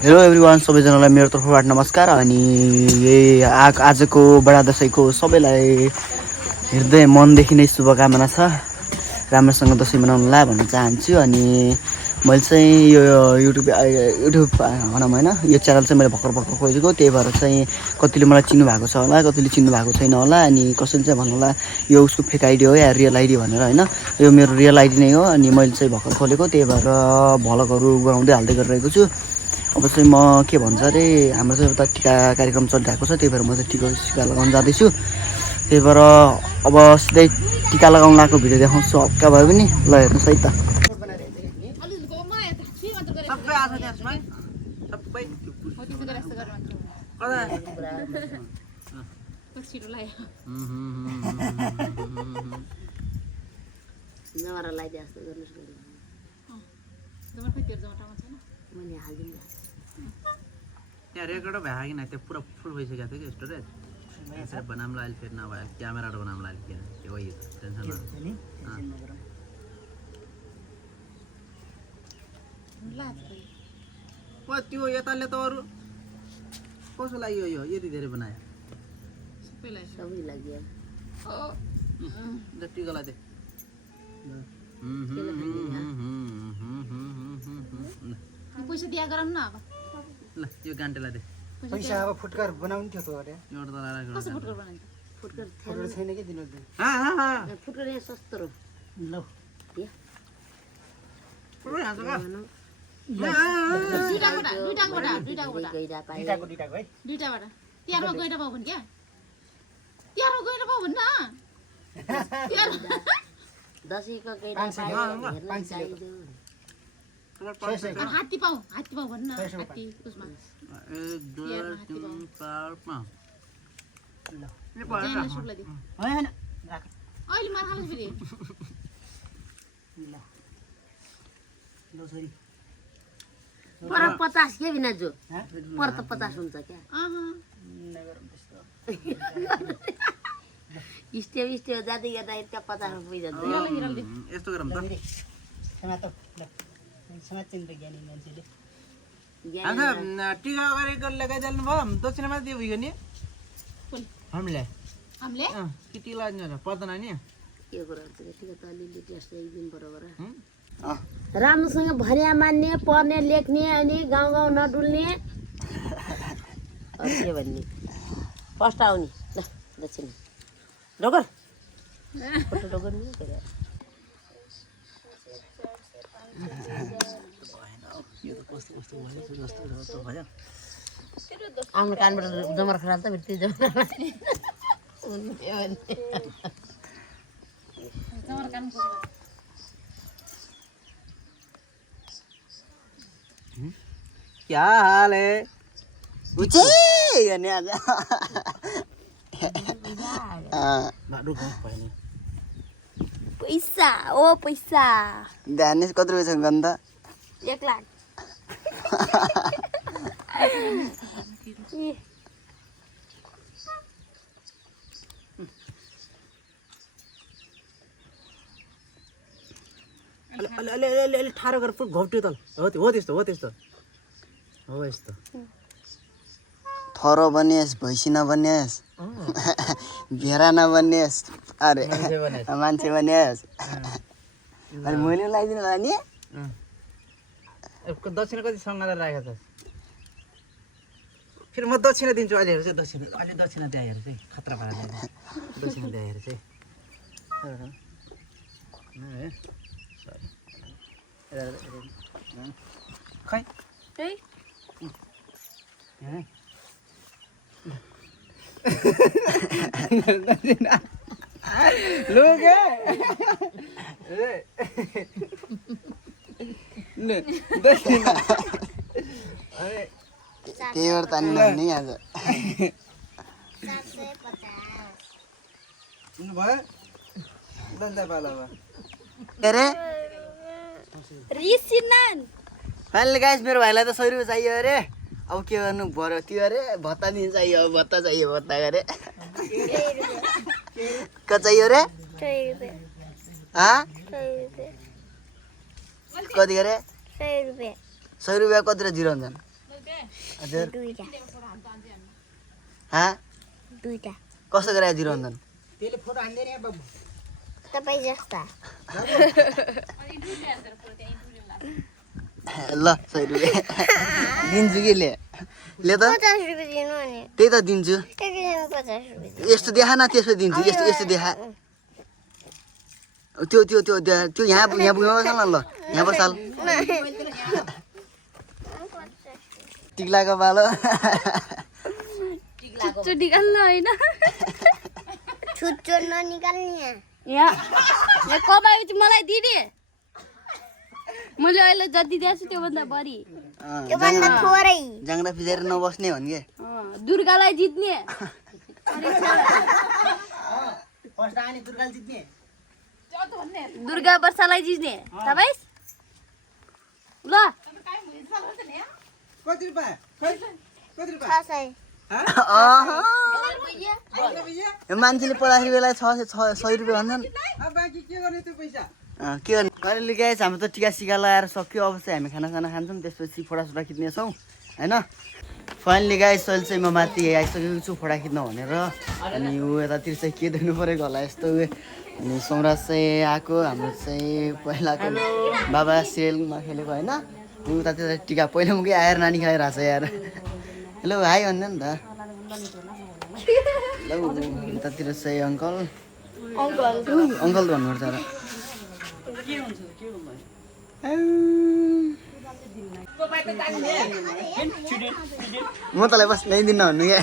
Hello everyone, सबैजनालाई मेरो तर्फबाट नमस्कार। अनि यही आजको बडा दसैँको सबैलाई हृदय मनदेखि नै शुभकामना छ। राम्रोसँग दसैँ मनाउनुलाई भन्न चाहन्छु। अनि मैले चाहिँ यो युट्युब भनौँ होइन, यो च्यानल चाहिँ मैले भर्खर खोजेको, त्यही भएर चाहिँ कतिले मलाई चिन्नु भएको छ होला, कतिले चिन्नु भएको छैन होला। अनि कसैले चाहिँ भन्नु होला यो उसको फेक आइडी हो या रियल आइडी भनेर होइन। यो मेरो रियल आइडी नै हो। अनि मैले चाहिँ भर्खर खोलेको, त्यही भएर भ्लगहरू गराउँदै हाल्दै गरिरहेको छु। अब चाहिँ म के भन्छ अरे, हाम्रो चाहिँ उता टिका कार्यक्रम चलिरहेको छ, त्यही भएर म चाहिँ टिका लगाउन जाँदैछु। त्यही भएर अब सिधै टिका लगाउन लगाएको भिडियो देखाउँछु हल्का भए पनि। ल हेर्नुहोस् है त। यहाँ रेकर्ड भयो कि त्यो पुरा फुल भइसकेको थियो कि स्टोरेज यसरी बनाउँला अहिले फेरि नभए क्यामेराबाट बनाउँला अहिले के त्यो वही टेन्सन न त्यो यताले त अरू कसो लाग्यो यो यति धेरै बनायो सबै लाग्यो टिकालाई दे पैसा दिया गरौँ न अब ल यो गान्टेलाई दे पैसा अब फुटकर बनाउनु थियो त अरे। एउटा त लाएर कसो फुटकर बनाइन्छ फुटकर छैन कि दिनु फुटकर यहाँ सस्तो र ल दुईटाबाट तिहारमा गएर पाउ भने क्या तिहारमा गएर पाउ भन्न दसैँको हात्ती पाउ भन्न हात्ती उसमा अहिले मार खान्छ फेरि पर 50 के बिना जो पर त 50 हुन्छ क्या स्टेप जाँदै गर्दाखेरि त्यहाँ 50 रुपियाँ जान्छ यस्तो गरौँ त टिका अगाडि लगाइदिनु भयो दक्षिणामा दियो भयो नि हामीले कि लाग्ने पर्दैन नि के कुरा टिका त अलिअलि टेस्ट एकदम बराबर राम्रोसँग भर्या मान्ने पर्ने लेख्ने अनि गाउँ गाउँ नडुल्ने के भन्ने फर्स्ट आउने ल दक्षिण डगर फोटो डगर नि आफ्नो कानबाट जमरा खराब त फेरि त्यो क्या हाल है पैसा ओ पैसा ध्यान कति रुपियाँ छ गन्ध 1 लाख अलि ठाडो गरेर पुरा घोप्ट्यो त हो त्यस्तो हो यस्तो थरो बनिएस्, भैँसी नबनिएस्, भेडा नबनिएस्, अरे मान्छे बनिएस्। अनि मैले लगाइदिनु होला नि दक्षिणा कति सँगले राखेको छ फेरि म दक्षिणा दिन्छु अहिले हेर चाहिँ दक्षिणा त्यहाँ हेर चाहिँ खतरा पारेर दक्षिणा त्यहाँ हेर चाहिँ खै त्यही भएर तान्नु नि आज अरे फाइनली गाइस मेरो भाइलाई त 100 रुपियाँ चाहियो अरे। अब के गर्नु पर्यो त्यो अरे भत्ता दिनु चाहियो, भत्ता अरे के चाहियो रे कति गरे 100 रुपियाँ कति र 0 हुन्छन् हजुर दुईटा दुईटा कसो गरे आज रञ्जन त्यसले फोटो हान्दैन यहाँ बाबु तपाईँ जस्ता ल 100 रुपियाँ दिन्छु कि ले त 50 रुपियाँ दिनु अनि त्यही त दिन्छु 50 रुपियाँ यस्तो देखा न त्यसो दिन्छु यस्तो देखा त्यो त्यो त्यो त्यो यहाँ बुझ्नु बसाल न ल यहाँ बसाल टिक्लाको बालो छुच्चो निकाल्नु होइन छुच्चो ननिकाल्ने यहाँ कमाएपछि मलाई दिने मैले अहिले जति दिएको छु त्योभन्दा बढी जाङ्रा फिजाएर नबस्ने भन् के दुर्गालाई जित्ने दुर्गा वर्षालाई जित्ने तपाईँ ल कति रुपियाँ कति रुपियाँ 600 मान्छेले पढाखेरि बेला 100 रुपियाँ भन्छन् अब बाँकी के गर्ने त्यो पैसा के गर्ने कहिले गाइस हाम्रो त टिका सिका लगाएर सक्यो अब चाहिँ हामी खानासाना खान्छौँ त्यसपछि फोटासोटा खिच्नेछौँ होइन फाइनली गाइस अहिले चाहिँ म माथि आइसकेको छु फोटा खिच्न भनेर अनि ऊ यतातिर चाहिँ के देख्नु परेको होला यस्तो उयो अनि सोमराज चाहिँ आएको हाम्रो चाहिँ पहिलाको बाबा सेलमा खेलेको होइन ऊ उतातिर टिका पहिला मुखै आएर नानी खाइरहेको छ यार हेलो हाई भन्नु नि त ल यतातिर चाहिँ अङ्कल अङ्कल भन्नुपर्छ र म तँलाई बस ल्याइदिन्न भन्नु क्या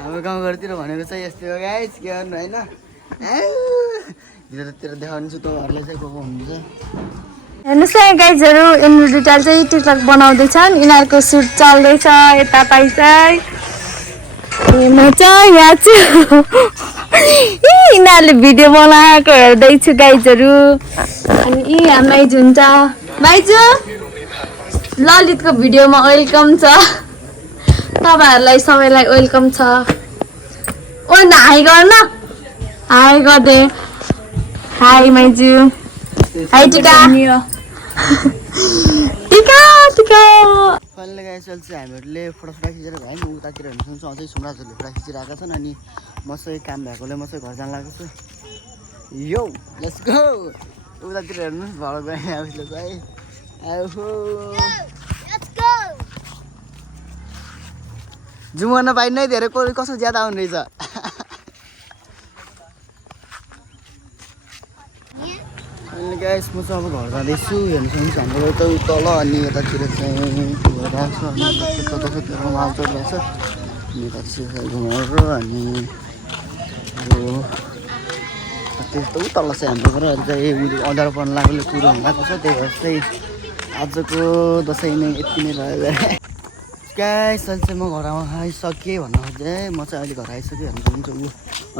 हाम्रो गाउँघरतिर भनेको चाहिँ यस्तै हो गाइस के गर्नु होइन भित्रतिर देखाउनु छु तपाईँहरूलाई चाहिँ गएको हुनुहुन्छ हेर्नुहोस् न गाइजहरू यिनीहरू दुइटाले चाहिँ टिकटक बनाउँदैछन् यिनीहरूको सुट चल्दैछ यता चाहिँ म चाहिँ यहाँ छु यिनीहरूले भिडियो बनाएको हेर्दैछु गाइजहरू अनि यी यहाँ माइजु हुन्छ माइजु ललितको भिडियोमा वेलकम छ तपाईँहरूलाई सबैलाई वेलकम छ ओ न हाई गर्न हाई गर्दे हाई माइजु हाई टिका टिका टिका कहिले गाइस अहिले चाहिँ हामीहरूले फोटोसोटा खिचेर भयो नि उतातिर हेर्नु सक्छौँ अझै सुमराजहरूले फोटा खिचिरहेका छन् अनि म चाहिँ काम भएकोले म चाहिँ घर जान लागेको छु यो लेट्स गो उतातिर हेर्नुहोस् भएर गएँ उसले चाहिँ जुम गर्न पाइन्न धेरै कसो ज्यादा आउने रहेछ अनि गाइस म चाहिँ अब घर जाँदैछु हेर्नु सक्नुहुन्छ हाम्रो यता तल अनि यतातिर चाहिँ भइरहेको छ अनि दसैँतिर मालचोक रहेछ अनि यतातिर घुमाएर अनि त्यस्तो तल चाहिँ हाम्रो घर चाहिँ अँध्यारो पर्न लाग्ने कुरो हुन लागेको छ त्यही भएर चाहिँ आजको दसैँ नै यति नै रह्यो गाइस अहिले चाहिँ म घर आइसकेँ भन्नु खोजेँ म चाहिँ अहिले घर आइसकेँ हेर्नु सक्नुहुन्छ ऊ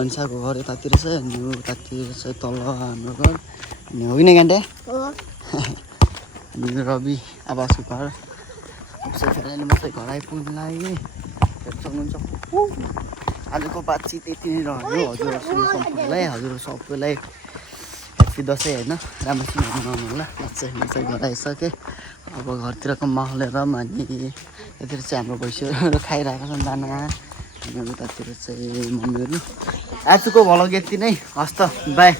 अन्साको घर यतातिर चाहिँ अनि उतातिर चाहिँ तल हाम्रो घर अनि हो कि नै गान्टे अनि रवि आवासको घर फेरि म चाहिँ घर आइपुग्नु लागेँ हेर्नु सक्नुहुन्छ आजको बातचित यति नै रह्यो हजुरहरू सम्पूर्णलाई हजुर सबैलाई ह्याप्पी दसैँ होइन राम्रोसँग मनाउनु होला चाहिँ म चाहिँ घर आइसकेँ अब घरतिरको माहौल हेर अनि यतातिर चाहिँ हाम्रो भैँसीहरू खाइरहेको छन् दाना अनि उतातिर चाहिँ मम्मीहरू आजको भ्लग यति नै हस् त बाई